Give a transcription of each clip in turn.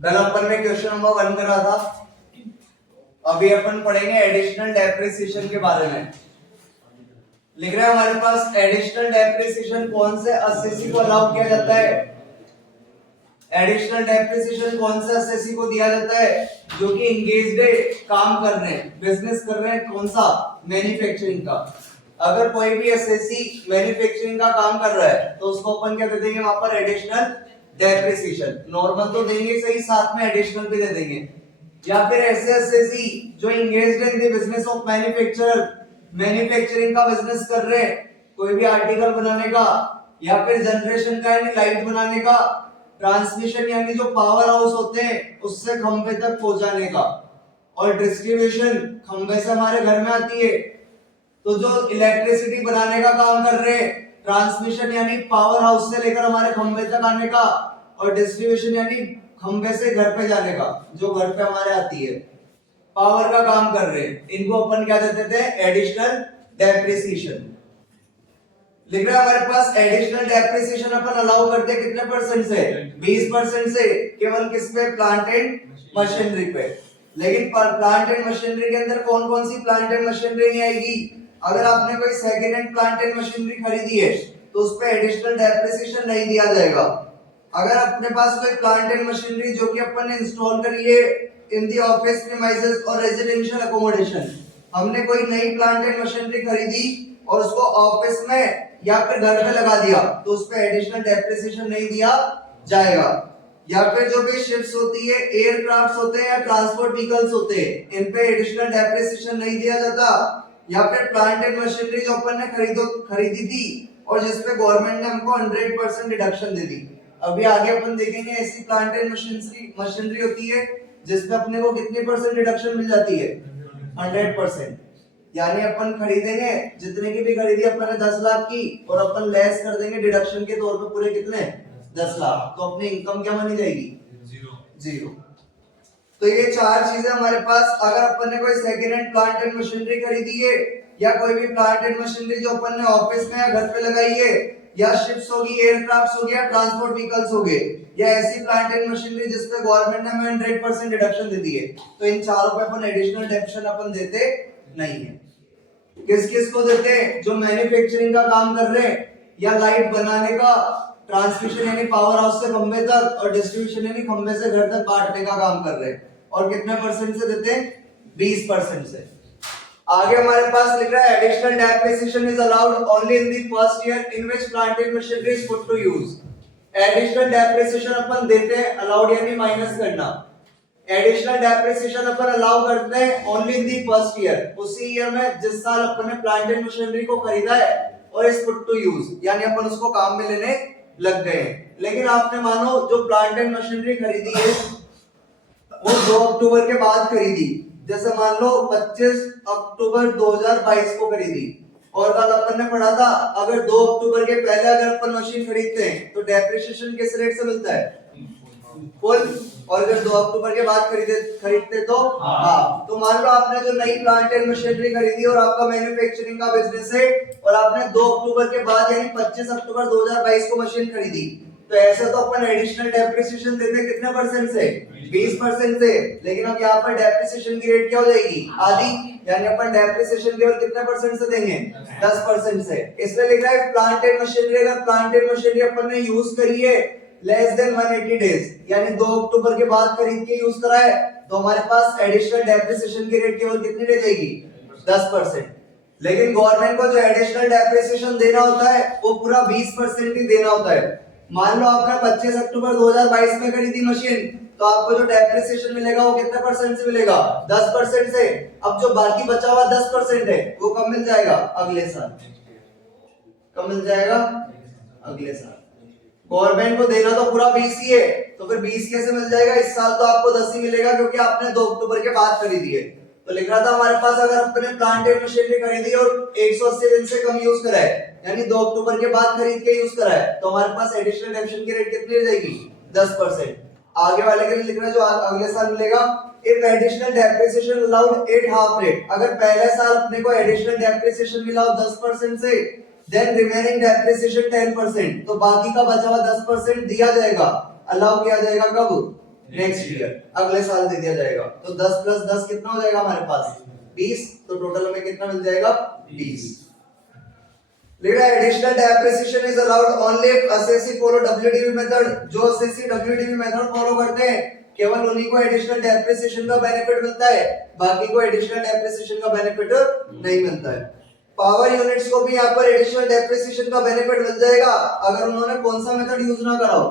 कल अपन ने question number 1 करा था। अभी अपन पढ़ेंगे एडिशनल डेप्रिसिएशन के बारे में। लिख रहे हैं हमारे पास एडिशनल डेप्रिसिएशन कौन से एसएससी को अलाउ किया जाता है। एडिशनल डेप्रिसिएशन कौन से एसएससी को दिया जाता है जो कि इंगेज्ड है, काम कर रहे हैं, बिजनेस कर रहे हैं, कौन सा, मैन्युफैक्चरिंग का। अगर कोई भी एसएससी मैन्युफैक्चरिंग का काम कर रहा है तो उसको अपन क्या दे देंगे वहां पर, एडिशनल डेप्रिसिएशन। नॉर्मल तो देंगे सही, साथ में एडिशनल भी दे देंगे। या फिर ऐसे एसएससी जो engaged in the business of manufacture, manufacturing का बिजनेस कर रहे हैं, कोई भी आर्टिकल बनाने का, या फिर जनरेशन का यानी लाइट बनाने का, ट्रांसमिशन यानी जो पावर हाउस होते हैं उससे खंबे तक पहुंचाने का, और डिस्ट्रीब्यूशन खंबे से हमारे घर में आती है। तो जो इलेक्ट्रिसिटी बनाने का काम कर रहे हैं, ट्रांसमिशन यानी पावर हाउस से लेकर हमारे खंबे तक आने का, और डिस्ट्रीब्यूशन यानी खंबे से घर पे जाने का, जो घर पे हमारे आती है, पावर का काम कर रहे हैं, इनको अपन क्या देते थे, एडिशनल डेप्रिसिएशन। लिख रहा है हमारे पास एडिशनल डेप्रिसिएशन अपन अलाउ करते हैं कितने परसेंट से, 20% से, केवल किस पे, प्लांट एंड मशीनरी पे। लेकिन प्लांट एंड मशीनरी के अंदर कौन कौन सी प्लांट एंड मशीनरी नहीं आएगी। अगर आपने कोई second hand plant and machinery खरीदी है तो उस पे एडिशनल डेप्रिसिएशन नहीं दिया जाएगा। अगर अपने पास कोई प्लांट एंड मशीनरी जो कि अपन ने इंस्टॉल करी है इन दी ऑफिस प्रीमाइसेस और रेजिडेंशियल अकोमोडेशन, हमने कोई नई प्लांट एंड मशीनरी खरीदी और उसको ऑफिस में या फिर घर पे लगा दिया तो उस पे एडिशनल डेप्रिसिएशन नहीं दिया जाएगा। या फिर जो भी शिप्स होती है, एयरक्राफ्ट्स होते हैं या ट्रांसपोर्ट व्हीकल्स होते हैं, इन पे एडिशनल डेप्रिसिएशन नहीं दिया जाता। या फिर प्लांट एंड मशीनरी जो अपन ने खरीदी थी और जिसपे गवर्नमेंट ने हमको 100% डिडक्शन दे दी। अभी आगे अपन देखेंगे ऐसी प्लांट एंड मशीनरी होती है जिसपे अपने को कितनी परसेंट डिडक्शन मिल जाती है, 100%। यानी अपन खरीदेंगे, जितने की भी खरीदी अपन ने 10 लाख की, और अपन लेस कर देंगे डिडक्शन के तौर पे पूरे कितने, 10 लाख, तो अपनी इनकम क्या मानी जाएगी, जीरो। तो ये चार चीजें हमारे पास। अगर अपन ने कोई second hand plant and machinery खरीदी है, या कोई भी प्लांट एंड मशीनरी जो अपन ने ऑफिस में या घर पे लगाई है, या शिप्स होगी, एयरक्राफ्ट्स हो गया, ट्रांसपोर्ट व्हीकल्स हो गए, या ऐसी प्लांट एंड मशीनरी जिस पे गवर्नमेंट ने हमें 100% डिडक्शन दे दी है, तो इन चारों पे अपन एडिशनल डिडक्शन अपन देते नहीं है। किस किस को देते हैं, जो मैन्युफैक्चरिंग का काम कर रहे हैं, या लाइट बनाने का, ट्रांसमिशन यानी पावर हाउस से खंबे तक, और डिस्ट्रीब्यूशन यानी खंबे से घर तक बांटने का काम कर रहे हैं, और कितने परसेंट से देते हैं, 20% से। आगे हमारे पास लिख रहा है additional depreciation is allowed only in the first year in which plant and machinery is put to use. Additional depreciation अपन देते हैं, अलाउड यानी माइनस करना। एडिशनल डेप्रिसिएशन अपन अलाउ करते हैं only in the first year, उसी ईयर में जिस साल अपन ने प्लांट एंड मशीनरी को खरीदा है और इस पुट टू यूज, यानी अपन उसको काम में लेने लग गए हैं। लेकिन आपने मानो जो प्लांट एंड मशीनरी खरीदी है वो 2 अक्टूबर के बाद खरीदी, जैसे मान लो 25 अक्टूबर 2022 को खरीदी, और कल अपन ने पढ़ा था अगर 2 अक्टूबर के पहले अगर अपन मशीन खरीदते हैं तो डेप्रिसिएशन किस रेट से मिलता है, फुल। और अगर 2 अक्टूबर के बाद खरीदते तो हाफ। तो मान लो आपने जो नई प्लांट एंड मशीनरी खरीदी और आपका मैन्युफैक्चरिंग का बिजनेस है, और आपने 2 अक्टूबर के बाद यानी 25 अक्टूबर 2022 को मशीन खरीदी, तो ऐसे तो अपन एडिशनल डेप्रिसिएशन देते कितने परसेंट से, 20% से। लेकिन अब यहाँ पर डेप्रिसिएशन की रेट क्या हो जाएगी, आधी, यानी अपन डेप्रिसिएशन केवल कितने परसेंट से देंगे, 10% से। इसलिए लिख रहा है प्लांट एंड मशीनरी, अगर प्लांट एंड मशीनरी अपन ने यूज करी है लेस देन 180 डेज, यानी 2 अक्टूबर के बाद खरीद के यूज करा है, तो हमारे पास एडिशनल डेप्रिसिएशन की रेट केवल कितनी रह जाएगी, 10%। लेकिन गवर्नमेंट को जो एडिशनल डेप्रिसिएशन देना होता है वो पूरा 20% ही देना होता है। मान लो आपने 25 अक्टूबर 2022 में खरीदी मशीन, तो आपको जो डेप्रिसिएशन मिलेगा वो कितने परसेंट से मिलेगा, 10% से। अब जो बाकी बचा हुआ 10% है वो कब मिल जाएगा, अगले साल। कब मिल जाएगा, अगले साल। गवर्नमेंट को देना तो पूरा 20 ही है, तो फिर 20 कैसे मिल जाएगा, इस साल तो आपको 10 ही मिलेगा क्योंकि आपने 2 अक्टूबर के बाद खरीदी है। तो लिख रहा था हमारे पास अगर अपने प्लांट एंड मशीनरी खरीदी और 180 दिन से कम यूज करा है, यानी 2 अक्टूबर के बाद खरीद के यूज करा है, तो हमारे पास एडिशनल डेप्रिसिएशन की रेट कितनी हो जाएगी, 10%। आगे वाले के लिए लिख रहा है जो अगले साल मिलेगा, if additional depreciation allowed at half rate, अगर पहले साल अपने को एडिशनल डेप्रिसिएशन मिला 10% से, देन रिमेनिंग डेप्रिसिएशन 10%, तो बाकी का बचा हुआ 10% दिया जाएगा, अलाउ किया जाएगा कब, नेक्स्ट ईयर, अगले साल दे दिया जाएगा। तो 10 प्लस 10 कितना हो जाएगा हमारे पास 20, तो टोटल हमें कितना मिल जाएगा 20। लेकिन additional depreciation is allowed only if assessee follow WDV method. जो असेसी डब्ल्यूडीवी मेथड फॉलो करते हैं केवल उन्हीं को एडिशनल डेप्रिसिएशन का बेनिफिट मिलता है, बाकी को एडिशनल डेप्रिसिएशन का बेनिफिट नहीं मिलता है। पावर यूनिट्स को भी यहाँ पर एडिशनल डेप्रिसिएशन का बेनिफिट मिल जाएगा अगर उन्होंने कौन सा मेथड यूज ना करा हो,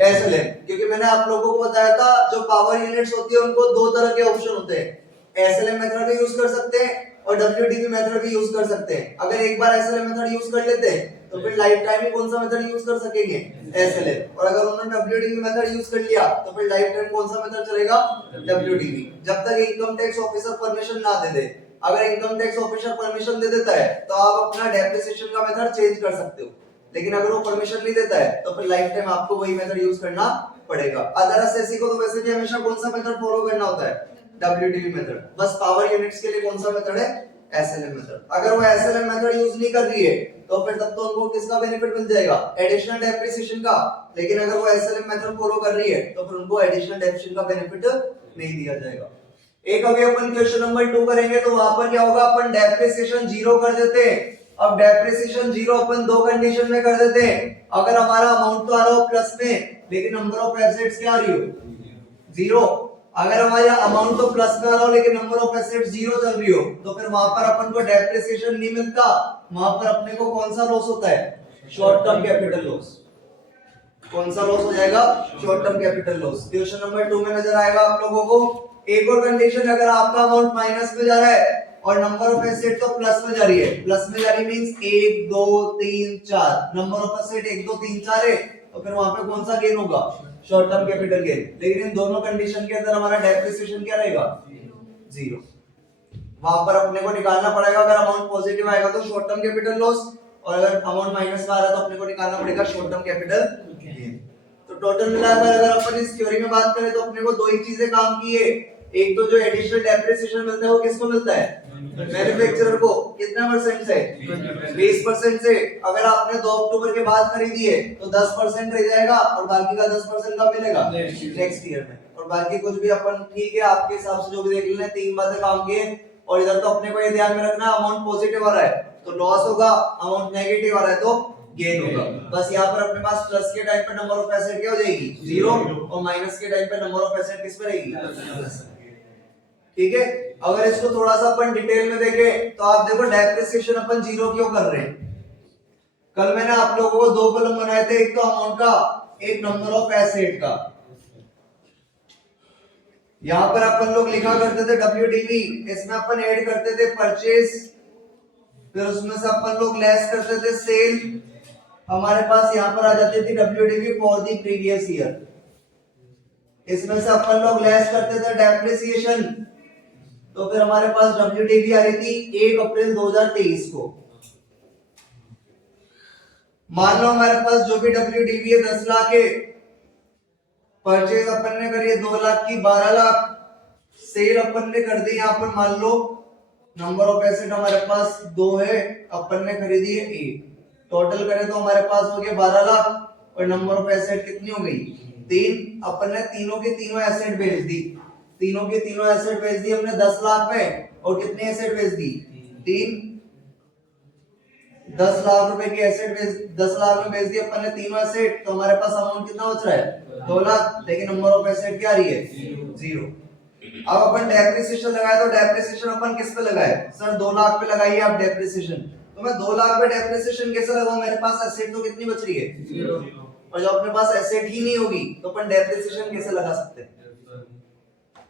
एसएलएम। क्योंकि मैंने आप लोगों को बताया था जो पावर यूनिट्स होती है उनको दो तरह के ऑप्शन होते हैं, एसएलएम मेथड भी यूज कर सकते हैं और डब्ल्यूडीवी मेथड भी यूज कर सकते हैं। अगर एक बार एसएलएम मेथड यूज कर लेते हैं तो फिर लाइफ टाइम में कौन सा मेथड यूज कर सकेंगे, एसएलएम। और अगर उन्होंने डब्ल्यूडीवी मेथड यूज कर लिया तो फिर लाइफ टाइम कौन सा मेथड चलेगा, डब्ल्यूडीवी, जब तक इनकम टैक्स ऑफिसर परमिशन ना दे दे। अगर इनकम टैक्स ऑफिसर परमिशन दे देता है तो आप अपना डेप्रिसिएशन का मेथड चेंज कर सकते हो, लेकिन अगर वो परमिशन नहीं देता है तो फिर लाइफ टाइम आपको वही मेथड यूज करना पड़ेगा। अदर असेसी को तो वैसे भी हमेशा कौन सा मेथड फॉलो करना होता है, डब्ल्यूडीवी मेथड। बस पावर यूनिट्स के लिए कौन सा मेथड है, एसएलएम मेथड। अगर वो एसएलएम मेथड यूज नहीं कर रही है तो फिर तब तो उनको किसका बेनिफिट मिल जाएगा, एडिशनल डेप्रिसिएशन का। लेकिन अगर वो एसएलएम मेथड फॉलो कर रही है तो फिर उनको एडिशनल डेप्रिसिएशन का बेनिफिट नहीं दिया जाएगा। एक अभी अपन क्वेश्चन नंबर 2 करेंगे तो वहां पर क्या होगा, अपन डेप्रिसिएशन 0 कर देते हैं। अब डेप्रिसिएशन 0 अपन दो कंडीशन में कर देते हैं। अगर हमारा अमाउंट तो आ रहा हो प्लस में लेकिन नंबर ऑफ एसेट्स क्या आ रही हो, 0। अगर हमारा अमाउंट तो प्लस में आ रहा हो लेकिन नंबर ऑफ एसेट्स 0 चल रही हो तो फिर वहां पर अपन को डेप्रिसिएशन नहीं मिलता, वहां पर अपने को कौन सा लॉस होता है, शॉर्ट टर्म कैपिटल लॉस। कौन सा लॉस हो जाएगा, short term capital loss. Question number 2 में नजर आएगा आप लोगों को। एक और कंडीशन, अगर आपका अमाउंट माइनस में जा रहा है और नंबर ऑफ एसेट तो प्लस में जा रही है, प्लस में जा रही मींस 1 2 3 4, नंबर ऑफ एसेट 1 2 3 4 है तो फिर वहां पे कौन सा गेन होगा, शॉर्ट टर्म कैपिटल गेन। लेकिन इन दोनों कंडीशन के अंदर हमारा डेप्रिसिएशन क्या रहेगा, 0। वहां पर अपने को निकालना पड़ेगा, अगर अमाउंट पॉजिटिव आएगा तो शॉर्ट टर्म कैपिटल लॉस और अगर अमाउंट माइनस में आ रहा है तो अपने को निकालना पड़ेगा शॉर्ट टर्म कैपिटल गेन। तो टोटल मिलाकर अगर अपन इस थ्योरी में बात करें तो अपने को दो ही चीजें काम की है। एक तो जो एडिशनल डेप्रिसिएशन मिलता है वो किसको मिलता है, मैन्युफैक्चरर को। कितना परसेंट से, 20% से। अगर आपने 2 अक्टूबर के बाद खरीदी है तो 10% रह जाएगा और बाकी का 10% कब मिलेगा, नेक्स्ट ईयर में। और बाकी कुछ भी अपन ठीक है आपके हिसाब से जो भी देख लेना, 3 बातें काम की है। और इधर तो अपने को ये ध्यान में रखना, अमाउंट पॉजिटिव आ रहा है तो लॉस होगा, अमाउंट नेगेटिव आ रहा है तो गेन होगा। बस यहाँ पर अपने पास प्लस के टाइम पे नंबर ऑफ एसेट क्या हो जाएगी, 0, और माइनस के टाइम पे नंबर ऑफ एसेट किस पे रहेगी, ठीक है। अगर इसको थोड़ा सा अपन डिटेल में देखें तो आप देखो डेप्रिसिएशन अपन 0 क्यों कर रहे हैं। कल मैंने आप लोगों को दो कॉलम बनाए थे, एक तो अमाउंट का, एक नंबर ऑफ एसेट का। यहां पर अपन लोग लिखा करते थे डब्ल्यूडीवी, इसमें अपन ऐड करते थे परचेज, फिर उसमें से अपन लोग लेस करते थे सेल। हमारे पास यहां पर आ जाती थी WDV for the previous year. इसमें से अपन लोग लेस करते थे डेप्रिसिएशन, तो फिर हमारे पास डब्ल्यूडीवी आ रही थी 1 अप्रैल 2023 को। मान लो हमारे पास जो भी डब्ल्यूडीवी है 10 लाख है, परचेज अपन ने करी है 2 लाख की 12 लाख, सेल अपन ने कर दी यहाँ पर मान लो, नंबर ऑफ एसेट हमारे पास 2 है, अपन ने खरीदी है 1, टोटल करें तो हमारे पास हो गया 12 लाख और नंबर ऑफ एसेट कितनी हो गई 3। अपन ने तीनों के तीनों एसेट बेच दी, तीनों के तीनों एसेट बेच दी हमने 10 लाख में, और कितने एसेट बेच दी 3। 10 लाख रुपए की एसेट बेच, 10 लाख में बेच दी अपन ने तीनों एसेट, तो हमारे पास अमाउंट कितना बच रहा है 2 लाख, लेकिन नंबर ऑफ एसेट क्या आ रही है 0। अब अपन डेप्रिसिएशन लगाए तो डेप्रिसिएशन अपन किस पे लगाए, सर 2 लाख पे लगाइए आप डेप्रिसिएशन। तो मैं 2 लाख पे डेप्रिसिएशन कैसे लगाऊं, मेरे पास एसेट तो कितनी बच रही है 0, और जब अपने पास एसेट ही नहीं होगी तो अपन डेप्रिसिएशन कैसे लगा सकते हैं।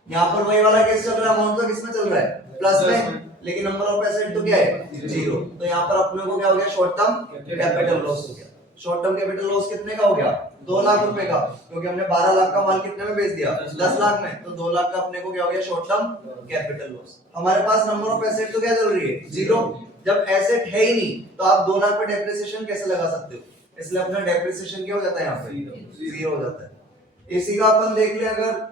यहाँ पर वही वाला केस चल रहा है, अमाउंट तो किसमें चल रहा है प्लस में, लेकिन नंबर ऑफ एसेट तो क्या है 0। तो यहाँ पर अपने को क्या हो गया, शॉर्ट टर्म कैपिटल लॉस हो गया। शॉर्ट टर्म कैपिटल लॉस कितने का हो गया, 2 लाख रुपए का, क्योंकि हमने 12 लाख का माल कितने में बेच दिया 10 लाख में, तो 2 लाख का अपने को क्या हो गया शॉर्ट टर्म कैपिटल लॉस। हमारे पास नंबर ऑफ एसेट तो क्या चल रही है 0, जब एसेट है ही नहीं तो आप 2 लाख पे डेप्रिसिएशन कैसे लगा सकते हो, इसलिए अपना डेप्रिसिएशन क्या हो जाता है यहाँ पे 0 हो जाता है। इसी का अपन देख ले, अगर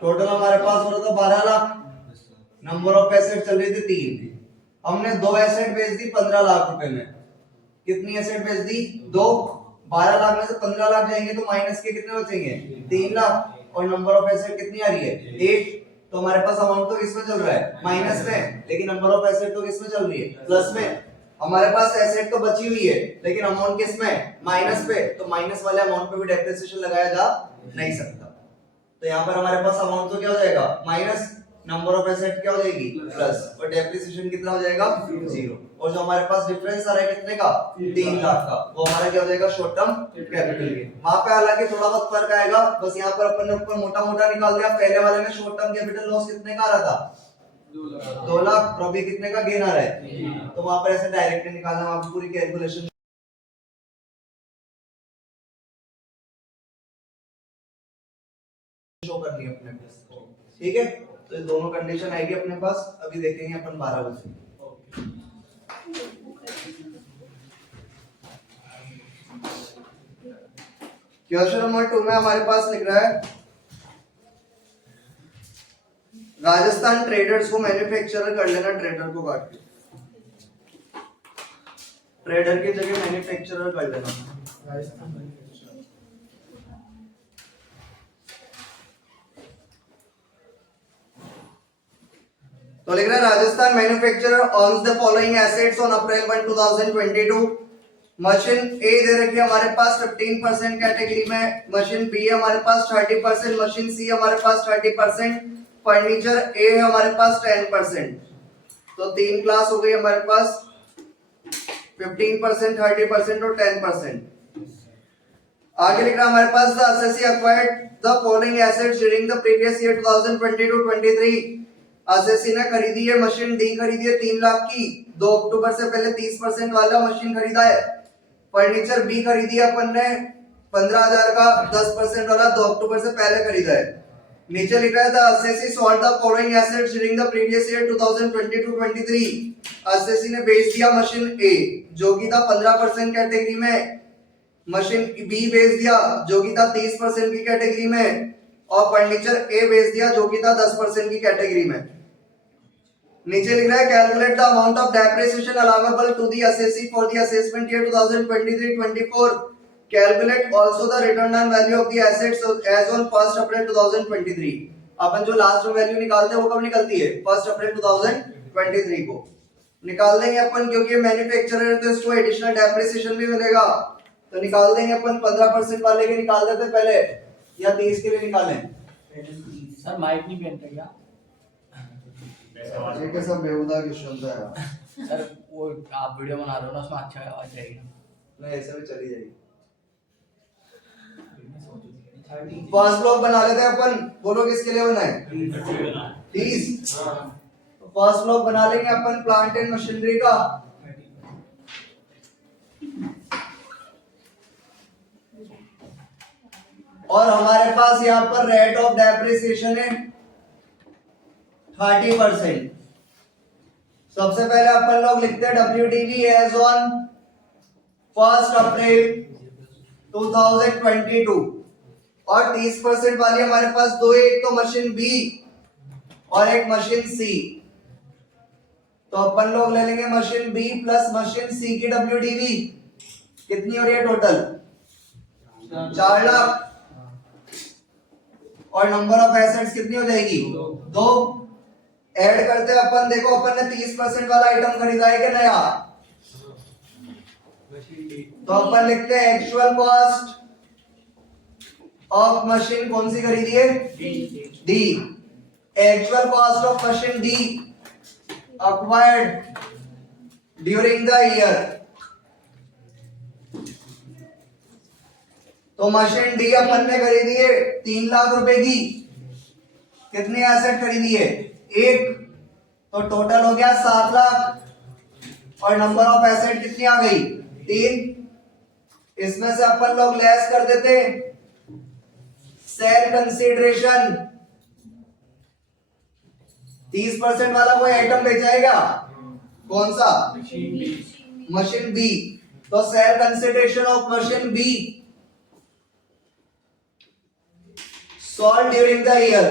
टोटल हमारे पास हो रहा था 12 लाख, नंबर ऑफ एसेट चल रही थी 3, हमने 2 एसेट बेच दी 15 लाख रुपए में। कितनी एसेट बेच दी? 2। 12 लाख में से 15 लाख जाएंगे तो माइनस के कितने बचेंगे? 3 लाख। और नंबर ऑफ एसेट कितनी आ रही है? 8। तो हमारे पास अमाउंट तो किसमें चल रहा है? माइनस में, लेकिन नंबर ऑफ एसेट तो किसमें चल रही है? प्लस में। हमारे पास एसेट तो बची हुई है लेकिन अमाउंट किसमें? माइनस पे। तो माइनस वाले अमाउंट पे भी डेप्रिसिएशन लगाया जा नहीं सकता। तो यहाँ पर हमारे पास अमाउंट तो क्या हो जाएगा? माइनस, नंबर ऑफ एसेट क्या हो जाएगी? प्लस, और डेप्रिसिएशन कितना हो जाएगा? 0। और जो हमारे पास डिफरेंस आ रहा है कितने का? 3 लाख का, वो हमारा क्या हो जाएगा? Short term capital gain. वहां पे हालांकि थोड़ा बहुत फर्क आएगा, बस यहाँ पर अपन ने ऊपर मोटा मोटा निकाल दिया। पहले वाले में शॉर्ट टर्म कैपिटल लॉस कितने का आ रहा था? 2 लाख। और अभी कितने का गेन आ रहा है? तो वहां पर ऐसे डायरेक्टली निकालना, वहां पर पूरी कैलकुलेशन शो करनी है अपने पास। ठीक है, तो ये दोनों कंडीशन आएगी अपने पास। अभी देखेंगे अपन 12 बजे। क्वेश्चन नंबर 2 में हमारे पास लिख रहा है राजस्थान ट्रेडर्स को मैन्युफैक्चरर कर लेना, ट्रेडर को काट के ट्रेडर की जगह मैन्युफैक्चरर कर लेना। तो लिख रहा है Rajasthan manufacturer owns the following assets on April 1 2022। Machine A दे रखी है हमारे पास 15% कैटेगरी में, मशीन बी है हमारे पास 30%, मशीन सी हमारे पास 30%, फर्नीचर ए है हमारे पास 10%। तो 3 क्लास हो गई हमारे पास 15%, 30% और 10%। आगे लिख रहा है हमारे पास the assessee acquired the following assets during the previous year 2022-23। Assessee ने खरीदी है मशीन डी, खरीदी है 3 लाख की, 2 अक्टूबर से पहले 30% वाला मशीन खरीदा है। फर्नीचर बी खरीदी है अपन ने 15,000 का, 10% वाला 2 अक्टूबर से पहले खरीदा है। नीचे लिखा है the assessee sold the following assets during the previous year 2022-23। Assessee ने बेच दिया मशीन ए जो कि था 15% कैटेगरी में, मशीन बी बेच दिया जो कि था 30% की कैटेगरी में, और फर्नीचर ए बेच दिया जो कि था 10% की कैटेगरी में। नीचे लिख रहा है calculate the amount of depreciation allowable to the assessee for the assessment year 2023-24। Calculate also the return on value of the assets as on 1 April 2023। अपन जो लास्ट में वैल्यू निकालते हैं वो कब निकलती है? 1 अप्रैल 2023 को निकाल देंगे अपन, क्योंकि मैन्युफैक्चरर है तो इसको एडिशनल डेप्रिसिएशन भी मिलेगा। तो निकाल देंगे अपन 15% वाले के निकाल देते पहले, या 30 के लिए निकालें? सर माइक नहीं पहनते क्या? ये क्या सब बेहुदा क्वेश्चन है यार। सर वो आप वीडियो बना रहे हो ना, उसमें अच्छा आवाज आएगी ना। नहीं, ऐसे में चली जाएगी। फर्स्ट ब्लॉक बना लेते हैं अपन, बोलो किसके लिए बनाए? 30। फर्स्ट ब्लॉक बना लेंगे अपन प्लांट एंड मशीनरी का। और हमारे पास यहां पर रेट ऑफ डेप्रिसिएशन है 30%। सबसे पहले अपन लोग लिखते हैं WDV एज ऑन 1 अप्रैल 2022। और 30% वाली हमारे पास दो है, एक तो मशीन बी और एक मशीन सी। तो अपन लोग ले लेंगे मशीन बी प्लस मशीन सी की WDV कितनी हो रही है टोटल? 4 लाख। और नंबर ऑफ एसेट्स कितनी हो जाएगी? 2। ऐड करते हैं अपन, देखो अपन ने 30% वाला आइटम खरीदा है कि नया? तो अपन लिखते हैं एक्चुअल कॉस्ट ऑफ मशीन कौन सी खरीदी है? D. Actual cost of machine D acquired during the year। तो मशीन डी अपन ने खरीदी है 3 लाख रुपए की। कितनी एसेट खरीदी है? 1। तो टोटल हो गया 7 लाख। और नंबर ऑफ एसेट कितनी आ गई? 3। इसमें से अपन लोग लेस कर देते सेल कंसीडरेशन। 30% वाला कोई आइटम बेचाएगा? कौन सा? Machine B. तो sale consideration of machine B sold during the year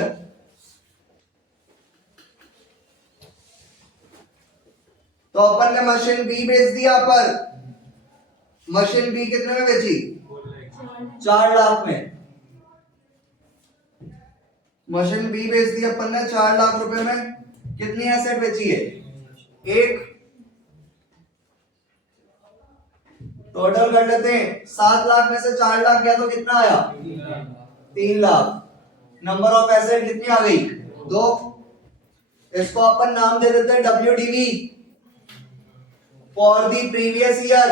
तो अपन ने मशीन बी बेच दिया पर मशीन बी कितने में बेची? 4 लाख में। मशीन बी बेच दी अपन ने 4 लाख रुपए में। कितनी एसेट बेची है? एक। टोटल कर लेते हैं, 7 लाख में से 4 लाख गया तो कितना आया? 3 लाख। नंबर ऑफ एसेट कितनी आ गई? 2। इसको अपन नाम दे देते हैं WDV for the previous year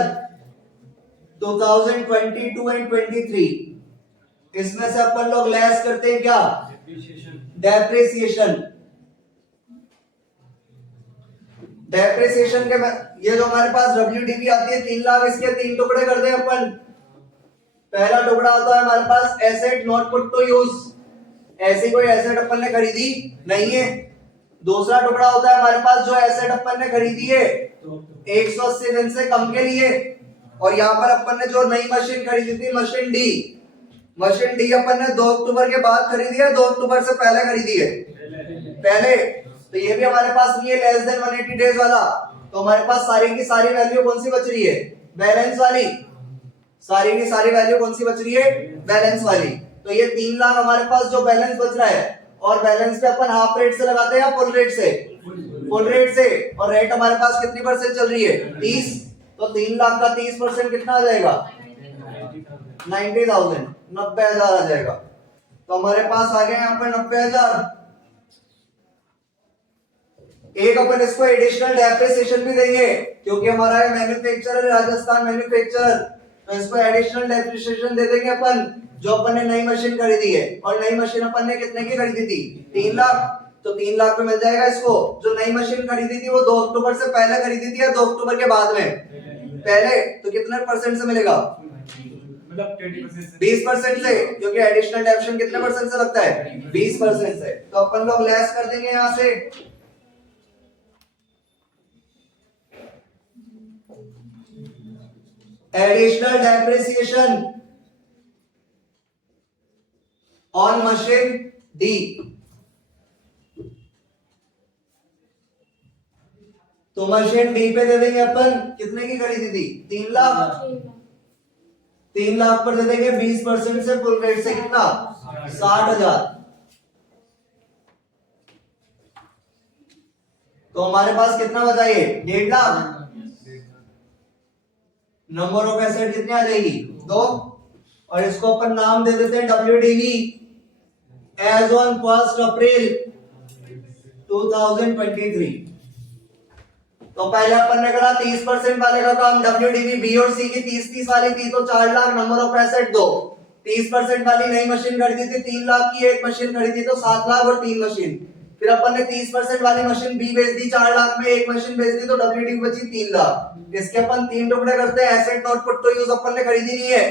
2022 and 23। इसमें से अपन लोग लेस करते हैं क्या? डेप्रिसिएशन। डेप्रिसिएशन के ये जो हमारे पास WDV आती है 3 लाख, इसके 3 टुकड़े कर दें अपन। पहला टुकड़ा होता है हमारे पास asset not put to use, ऐसी कोई एसेट अपन ने खरीदी नहीं है। दूसरा टुकड़ा होता है हमारे पास जो एसेट अपन ने खरीदी है 180 दिन से कम के लिए। और यहाँ पर अपन ने जो नई मशीन खरीदी थी मशीन डी, मशीन डी अपन ने 2 अक्टूबर के बाद खरीदी है, 2 अक्टूबर से पहले खरीदी है? पहले। तो ये भी हमारे पास नहीं है लेस देन 180 डेज वाला। तो हमारे पास सारी की सारी वैल्यू कौन सी बच रही है? बैलेंस वाली। सारी की सारी वैल्यू कौन सी बच रही है? बैलेंस वाली। तो ये 3 लाख हमारे पास जो बैलेंस बच रहा है, और बैलेंस पे अपन हाफ रेट से लगाते हैं या फुल रेट से? फुल रेट से। और रेट हमारे पास कितनी परसेंट चल रही है? 30। तो 3 लाख का 30% कितना आ जाएगा? 90,000, 90,000 आ जाएगा। तो हमारे पास आ गए यहाँ पर 90,000। एक अपन इसको एडिशनल डेप्रिसिएशन भी देंगे क्योंकि हमारा है मैन्युफैक्चरर राजस्थान मैन्युफैक्चरर, तो इसको एडिशनल डेप्रिसिएशन दे देंगे अपन जो अपन ने नई मशीन खरीदी है। और नई मशीन अपन ने कितने की खरीदी थी? 3 लाख। तो 3 लाख में मिल जाएगा इसको। जो नई मशीन खरीदी थी वो 2 अक्टूबर से पहले खरीदी थी या 2 अक्टूबर के बाद में? पहले। तो कितने परसेंट से मिलेगा? 20% से, क्योंकि एडिशनल डेप्रिसिएशन कितने परसेंट से लगता है? 20% से। तो अपन लोग लेस कर देंगे यहाँ से। Additional depreciation on machine D. तो मशीन डी पे दे देंगे अपन कितने की खरीदी थी? 3 लाख। 3 लाख पर दे देंगे 20% से फुल रेट से कितना? 60,000। तो हमारे पास कितना बचा ये? 1.5 लाख। नंबर ऑफ एसेट कितनी आ जाएगी? 2। और इसको अपन नाम दे देते हैं WDV एज ऑन 1 अप्रैल 2023। तो पहले अपन ने करा 30% वाले का काम। WDV बी और सी की 30-30 वाली थी तो 4 लाख। Number of asset 2। 30% वाली नई मशीन खरीदी थी 3 लाख की, एक मशीन खरीदी तो 7 लाख और 3 मशीन। फिर अपन ने 30% वाली मशीन बी बेच दी 4 लाख में, एक मशीन बेच दी तो WDV बची 3 लाख। इसके अपन 3 टुकड़े करते हैं। Asset not put to use अपन ने खरीदी नहीं है,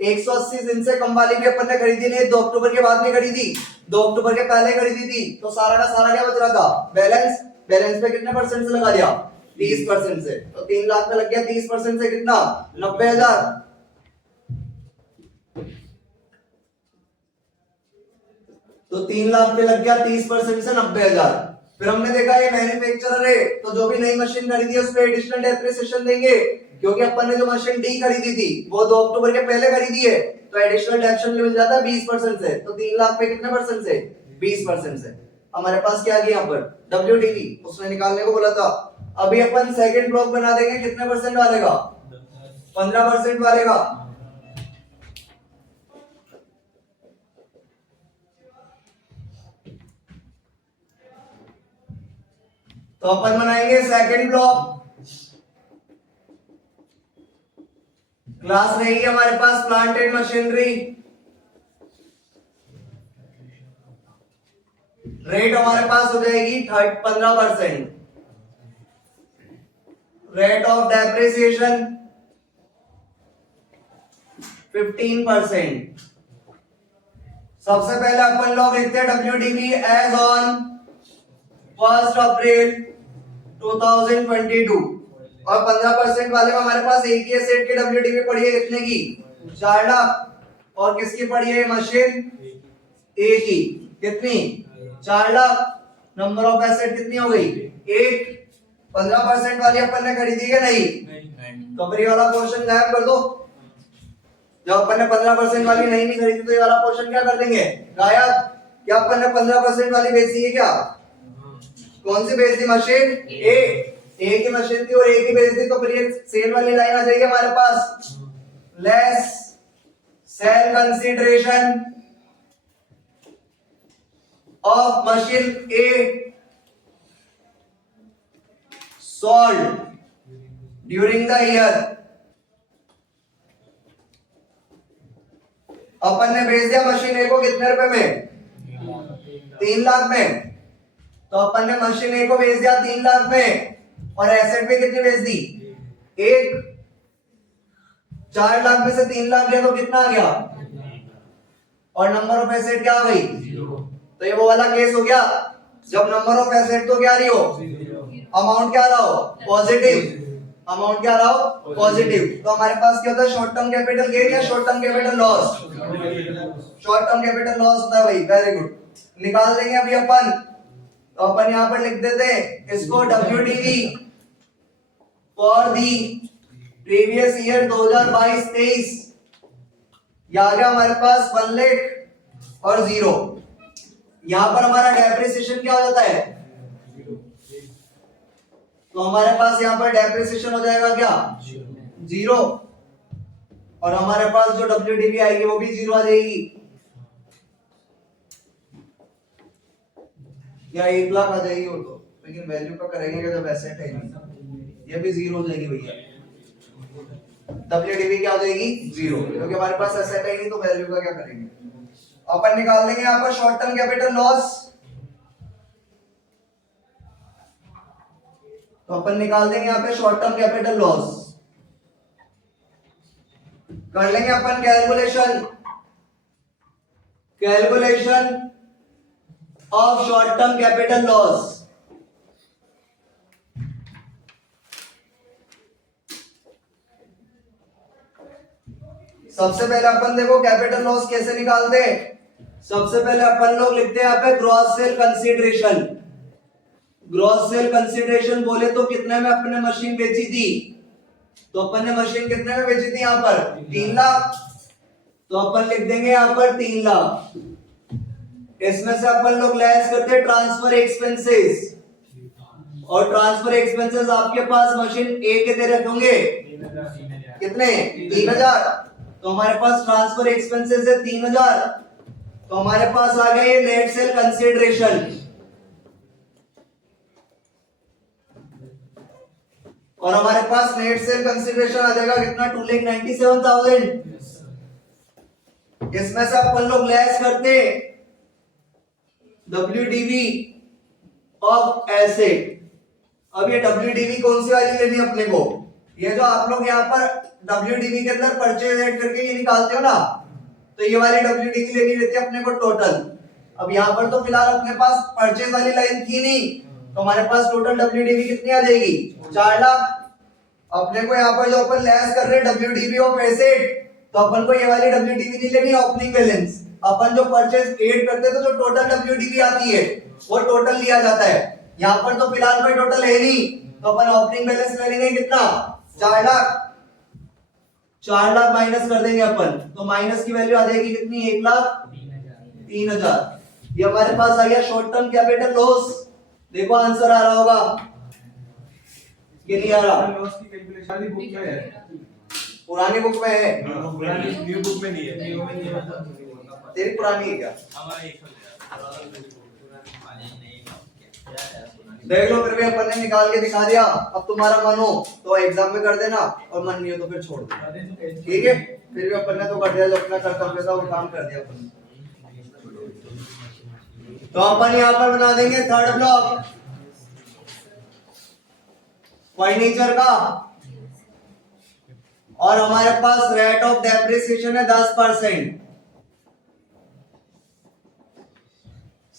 180 दिन से कम वाली भी अपन ने खरीदी नहीं है, 2 अक्टूबर के बाद में खरीदी, 2 अक्टूबर के पहले खरीदी थी। तो सारा का सारा क्या बच रहा था? बैलेंस। बैलेंस पे कितने परसेंट से लगा दिया? 30% से। तो 3 लाख पे लग गया 30% से कितना? 90,000। तो 3 लाख पे लग गया 30% से 90,000। फिर हमने देखा ये मैन्युफैक्चरर है तो जो भी नई मशीन खरीदी है उस पे एडिशनल डेप्रिसिएशन देंगे क्योंकि अपन ने जो मशीन डी खरीदी थी वो 2 अक्टूबर के पहले खरीदी है, तो एडिशनल डेप्रिसिएशन मिल जाता है 20% से। तो 3 लाख पे कितने परसेंट से? 20% से। हमारे पास क्या आ गया यहाँ पर? WDV उसने निकालने को बोला था। अभी अपन सेकंड ब्लॉक बना देंगे कितने परसेंट वाले का? 15% वाले का। तो अपन बनाएंगे सेकंड ब्लॉक। क्लास रहेगी हमारे पास प्लांट एंड मशीनरी। रेट हमारे पास हो जाएगी 15%। Rate of depreciation 15%। सबसे पहले अपन लोग लिखते हैं WDV एज ऑन 1 अप्रैल 2022। और 15% वाले में हमारे पास एक ही एसेट की WDV पड़ी है कितने की? 4 लाख। और किसकी पड़ी है? मशीन ए की। कितनी? 4 लाख। नंबर ऑफ एसेट कितनी हो गई? 1। 15% वाली अपन ने खरीदी है नहीं, तो फिर ये वाला पोर्शन गायब कर दो। जब अपन ने 15% वाली नहीं खरीदी तो ये वाला पोर्शन क्या कर देंगे, गायब। क्या अपन ने 15% वाली बेची है क्या? कौन सी बेच दी? मशीन ए की मशीन थी और ए की बेच दी, तो फिर ये सेल वाली लाइन आ जाएगी हमारे पास, less sale consideration of machine A sold during the year। अपन ने बेच दिया मशीन ए को कितने रुपए में? 3 लाख में। तो अपन ने मशीन ए को बेच दिया 3 लाख में, और एसेट पे कितनी बेच दी? 1। 4 लाख में से 3 लाख गया तो कितना आ गया? और नंबर ऑफ एसेट क्या आ गई? 0। तो ये वो वाला केस हो गया जब नंबर ऑफ एसेट तो क्या रही हो, अमाउंट क्या रहा हो, पॉजिटिव। अमाउंट क्या रहा हो, पॉजिटिव। तो हमारे पास क्या होता है, शॉर्ट टर्म कैपिटल गेन या short term capital loss? Short term capital loss होता है भाई, वेरी गुड। निकाल देंगे अभी अपन, तो अपन यहां पर लिख देते हैं इसको WDV for the previous year 2022-23। ये आ गया हमारे पास 1 लाख और 0। यहां पर हमारा डेप्रिसिएशन क्या हो जाता है, तो हमारे पास यहां पर डेप्रिसिएशन हो जाएगा क्या, 0। और हमारे पास जो WDV आएगी वो भी 0 आ जाएगी, या 1 लाख आ जाएगी वो तो, लेकिन वैल्यू का करेंगे जब एसेट है नहीं, ये भी 0 हो जाएगी भैया। WDV क्या हो जाएगी, 0, क्योंकि हमारे पास एसेट है नहीं तो वैल्यू का क्या करेंगे। अपन निकाल देंगे यहां पर शॉर्ट टर्म कैपिटल लॉस। तो अपन निकाल देंगे यहां पे शॉर्ट टर्म कैपिटल लॉस। कर लेंगे अपन calculation of short term capital loss. सबसे पहले अपन देखो कैपिटल लॉस कैसे निकालते हैं। सबसे पहले अपन लोग लिखते हैं यहाँ पे gross sale consideration. Gross sale consideration बोले तो कितने में अपने मशीन बेची थी, तो अपन ने मशीन कितने में बेची थी, यहाँ पर 3 लाख। तो अपन लिख देंगे यहाँ पर 3 लाख। इसमें से अपन लोग लेस करते हैं ट्रांसफर एक्सपेंसेस, और ट्रांसफर एक्सपेंसेस आपके पास मशीन ए के दे रखे होंगे कितने, 3000। तो हमारे पास ट्रांसफर एक्सपेंसेस है 3000। तो हमारे पास आ गया ये नेट सेल कंसीडरेशन, और हमारे पास नेट सेल कंसीडरेशन आ जाएगा कितना, 2,97,000। इसमें से अपन लोग लेस करते WDV ऑफ एसेट। अब ये WDV कौन सी वाली लेनी है अपने को, ये जो आप लोग यहाँ पर WDV के अंदर परचेज ऐड करके ये निकालते हो ना, तो ये वाली WDV लेनी रहती है अपने को टोटल। अब यहाँ पर तो फिलहाल अपने पास परचेज वाली लाइन थी नहीं, तो हमारे पास टोटल WDV कितनी आ जाएगी, 4 लाख। अपने को यहाँ पर जो अपन लेस कर रहे हैं WDV ऑफ एसेट, तो अपन को ये वाली WDV नहीं लेनी, ओपनिंग बैलेंस। अपन जो परचेज ऐड करते हैं तो जो टोटल WDV आती है वो टोटल लिया जाता है। यहाँ पर तो फिलहाल कोई टोटल है नहीं, तो अपन ओपनिंग बैलेंस ले लेंगे कितना, 4 लाख। 4 लाख माइनस कर देंगे अपन, तो माइनस की वैल्यू आ जाएगी कितनी, 1,03,000। ये हमारे पास आ गया शॉर्ट टर्म कैपिटल लॉस। देखो आंसर आ रहा होगा कि नहीं आ रहा, लॉस की कैलकुलेशन बुक में है, पुरानी बुक में है, पुरानी न्यू बुक में नहीं है। तेरी पुरानी है क्या, देख लो। फिर भी अपन ने निकाल के दिखा दिया। अब तुम्हारा मन हो तो एग्जाम में कर देना, और मन नहीं हो तो फिर छोड़ देना, ठीक है। फिर भी अपन ने तो कर दिया, जो अपना कर्तव्य था वो काम कर दिया अपन। तो अपन यहाँ पर बना देंगे थर्ड ब्लॉक फर्नीचर का, और हमारे पास रेट ऑफ डेप्रिसिएशन है 10%।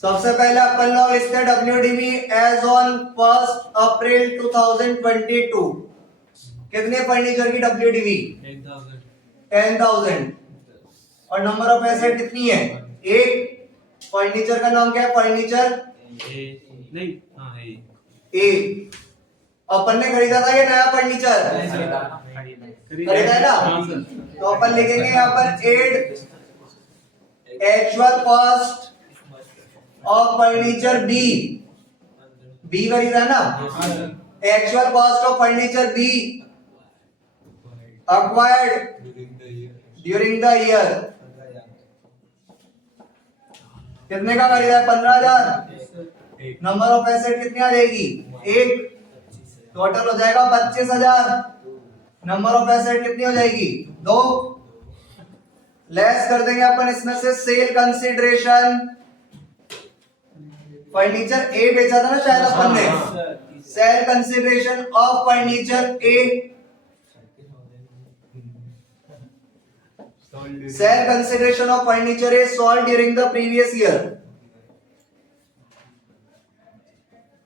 सबसे पहले अपन लोग लिखते हैं WDV एज ऑन 1 अप्रैल 2022। कितने फर्नीचर की WDV, 10,000। और नंबर ऑफ एसेट कितनी है, 1। फर्नीचर का नाम क्या है, फर्नीचर नहीं, हाँ है ए। अपन ने खरीदा था ये नया फर्नीचर, खरीदा है ना? तो अपन लिखेंगे यहाँ पर add actual cost of furniture B, B खरीदा है ना? Actual cost of furniture B acquired during the year, कितने का खरीदा है? 15,000। नंबर ऑफ एसेट कितनी आ जाएगी? एक। टोटल हो जाएगा 25,000। नंबर ऑफ एसेट कितनी हो जाएगी? 2। लेस कर देंगे अपन इसमें से सेल कंसिडरेशन, फर्नीचर ए बेचा था ना शायद अपन ने, sale consideration of furniture A, sale consideration of furniture A sold during the previous year,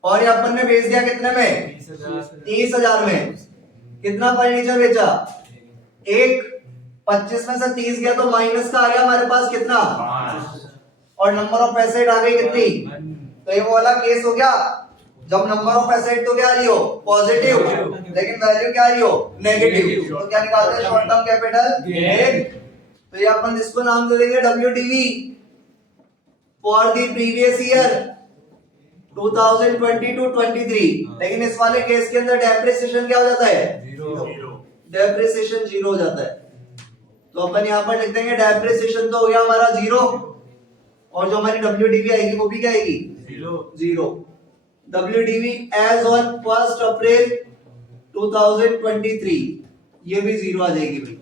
और ये अपन ने बेच दिया कितने में? 30,000 में। कितना फर्नीचर बेचा? एक। 25 में से 30 गया तो माइनस का आ गया हमारे पास कितना? 5। और नंबर ऑफ एसेट आ गई कितनी? तो ये वो वाला केस हो गया जब नंबर ऑफ एसेट तो क्या आ रही हो? पॉजिटिव, लेकिन वैल्यू क्या आ रही हो? नेगेटिव। तो क्या निकालते हैं? Short term capital gain. तो ये अपन इसको नाम दे देंगे WDV for the previous year 2022-23। लेकिन इस वाले केस के अंदर डेप्रिसिएशन क्या हो जाता है? 0। डेप्रिसिएशन 0 हो जाता है। तो अपन यहाँ पर लिख देंगे डेप्रिसिएशन तो हो गया हमारा 0, और जो हमारी WDV आएगी वो भी क्या आएगी? 0। WDV एज ऑन 1 अप्रैल 2023, ये भी 0 आ जाएगी भाई।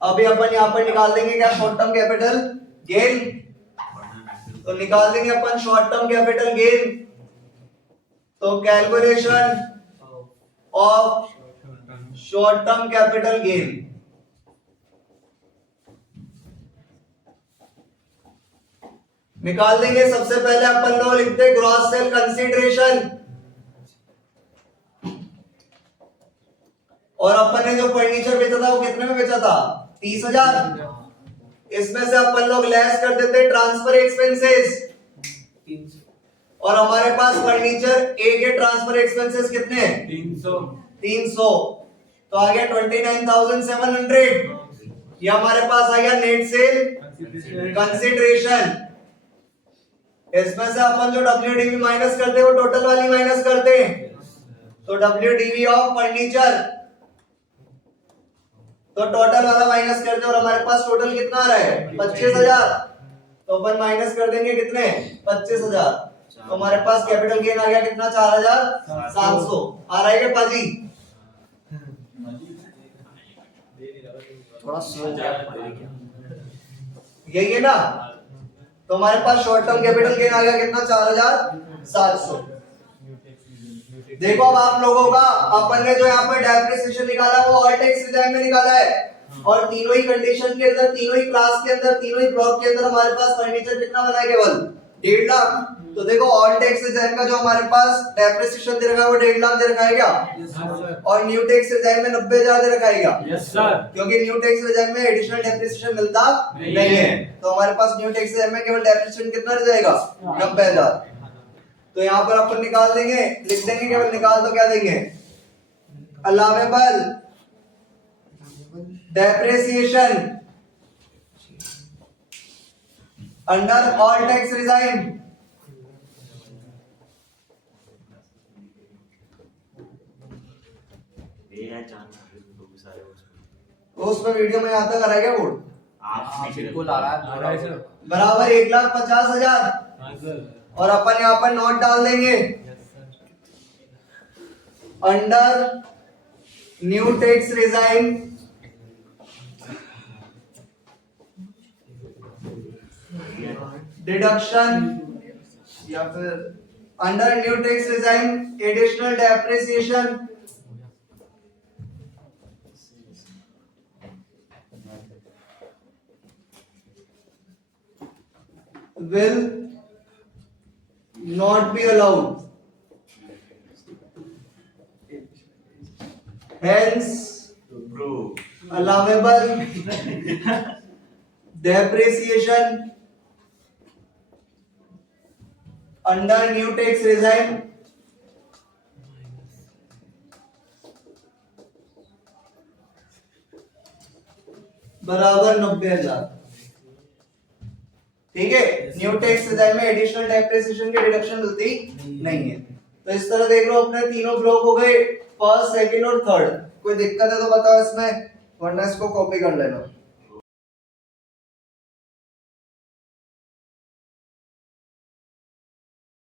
अभी अपन यहाँ पर निकाल देंगे क्या? Short term capital gain. तो निकाल देंगे अपन शॉर्ट टर्म कैपिटल गेन। तो calculation of short term capital gain, निकाल देंगे। सबसे पहले अपन लोग लिखते हैं ग्रॉस सेल कंसीडरेशन, और अपन ने जो फर्नीचर बेचा था वो कितने में बेचा था? 30,000। इसमें से अपन लोग लेस कर देते ट्रांसफर एक्सपेंसेस, और हमारे पास फर्नीचर ए के ट्रांसफर एक्सपेंसेस कितने हैं? 300। तो आ गया 29,700। ये हमारे पास आ गया नेट सेल कंसीडरेशन। इसमें से अपन जो WDV माइनस करते हैं वो टोटल वाली माइनस करते हैं। तो WDV ऑफ फर्नीचर, तो टोटल वाला माइनस करते हैं, और हमारे पास टोटल कितना आ रहा है? 25,000। तो अपन माइनस कर देंगे कितने? 25,000। तो हमारे पास कैपिटल गेन आ गया कितना? 4,700 आ रहा है क्या पाजी? थोड़ा स्लो यही है ना? तो हमारे पास शॉर्ट टर्म कैपिटल गेन आ गया कितना? 4,700। देखो अब आप लोगों का, अपन ने जो यहाँ पर डेप्रिसिएशन निकाला वो ऑल टैक्स रिजाइन में निकाला है, और तीनों ही कंडीशन के अंदर, तीनों ही क्लास के अंदर, तीनों ही ब्लॉक के अंदर हमारे पास फर्नीचर कितना बना है? केवल 1.5 लाख। तो देखो ऑल टैक्स रिजाइन का जो हमारे पास डेप्रिसिएशन दे रखा है वो 1.5 लाख दे रखा है क्या? और न्यू टैक्स रिजाइन में 90,000 दे रखा है क्या? क्योंकि न्यू टैक्स रिजाइन में एडिशनल डेप्रिसिएशन मिलता नहीं है। तो हमारे पास न्यू टैक्स रिजाइन में केवल डेप्रिसिएशन कितना रह जाएगा? 90,000। तो यहाँ पर अपन निकाल देंगे, लिख देंगे केवल, निकाल तो क्या देंगे? Allowable depreciation under all tax resign. उसमें वीडियो में आता कर क्या बोर्ड? बिल्कुल आ रहा है बराबर 1,50,000। और अपन यहाँ पर नोट डाल देंगे under new tax resign deduction, या फिर under new tax resign additional depreciation will not be allowed. Hence, allowable depreciation under new tax regime बराबर 90,000। ठीक है, न्यू टैक्स डिजाइन में एडिशनल डेप्रिसिएशन की डिडक्शन मिलती नहीं है। तो इस तरह देख लो अपने तीनों ब्लॉक हो गए, फर्स्ट, सेकंड और थर्ड। कोई दिक्कत है तो बताओ इसमें, वरना इसको कॉपी कर लेना।